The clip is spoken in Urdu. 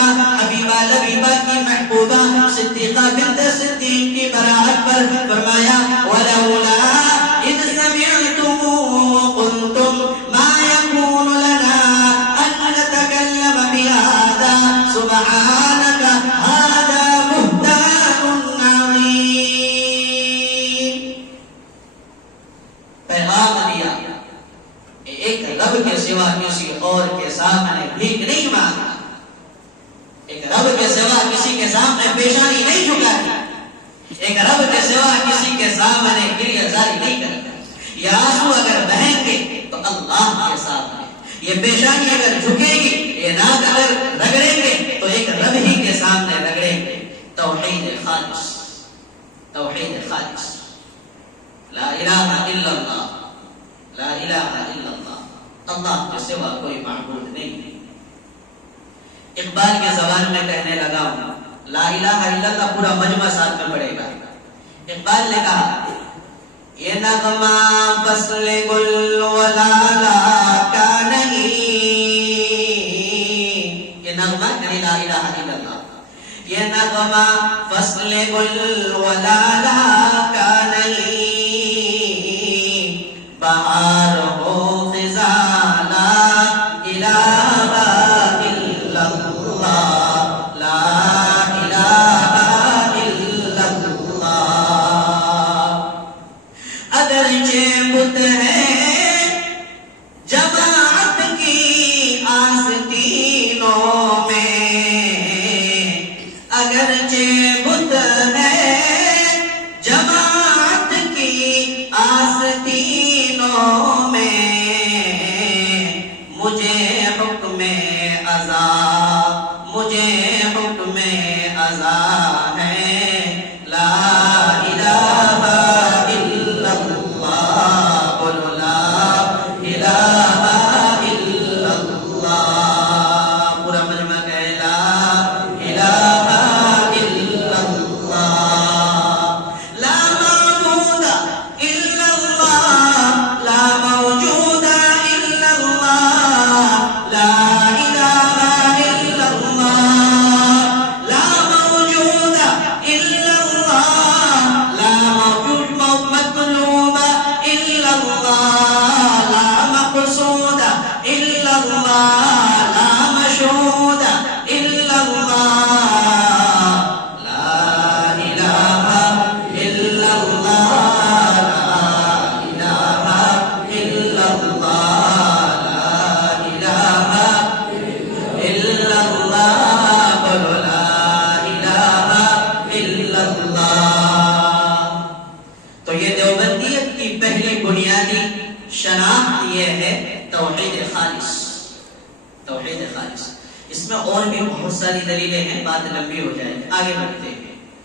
محبوبہ حبیبہ لبیبہ کی محبوبہ صدیقہ بنت صدیق کی براءت پر فرمایا ولولا اذ سمعتموه قلتم ما يكون لنا ان نتكلم بهذا سبحانك هذا بهتان عظيم. پیغام دیا ایک رب کے سوا کسی اور کے سامنے بھیک نہیں مانگا, ایک رب کے سوا کسی کے سامنے پیشانی نہیں جھکائی, ایک رب کے سوا کسی کے سامنے گریہزاری نہیں کرتا. یہ آنسو اگر بہیں گے تو اللہ کے سامنے, یہ پیشانی اگر جھکے گی, یہ ناک اگر رگڑیں گے تو ایک رب ہی کے سامنے رگڑیں گے. توحید خالص, توحید خالص, لا الہ الا اللہ, لا الہ الا اللہ, اللہ کے سوا کوئی معبود نہیں. اقبال کے زبان میں کہنے لگا ہوں لا الہ الا اللہ پورا مجمع ساتھ میں پڑے گا. اقبال نے کہا یہ نغمہ فصل گل و لالا کا نہیں, یہ نغمہ یعنی لا الہ الا اللہ, یہ نغمہ فصل گل و لالا کا نہیں, بہار ہو خزاں لا الہ الا اللہ, لا الہ الا اللہ. اگرچہ بت ہے جماعت کی آستینوں میں, اگرچہ بت ہے جماعت کی آستینوں میں, مجھے حکم ازا, مجھے حکم ازا ہے, لا الہ الا اللہ, بولو لا الہ الا اللہ. پورا مجمع کہے لا الہ الا اللہ, لا معبود الا اللہ, لا موجود الا اللہ, لا الہ الا اللہ, لا موجود الا اللہ, لا موجود مطلوب الا اللہ, لا مقصود الا اللہ, لا مشہود الا اللہ, لا الہ الا اللہ, لا الہ الا اللہ, لا الہ الا اللہ, بولو لا الہ الا اللہ. تو یہ دیوبندیت کی پہلی بنیادی شناخت یہ ہے توحید خالص, توحید خالص. اس میں اور بھی بہت ساری دلیلیں ہیں, بات لمبی ہو جائے, آگے بڑھتے ہیں.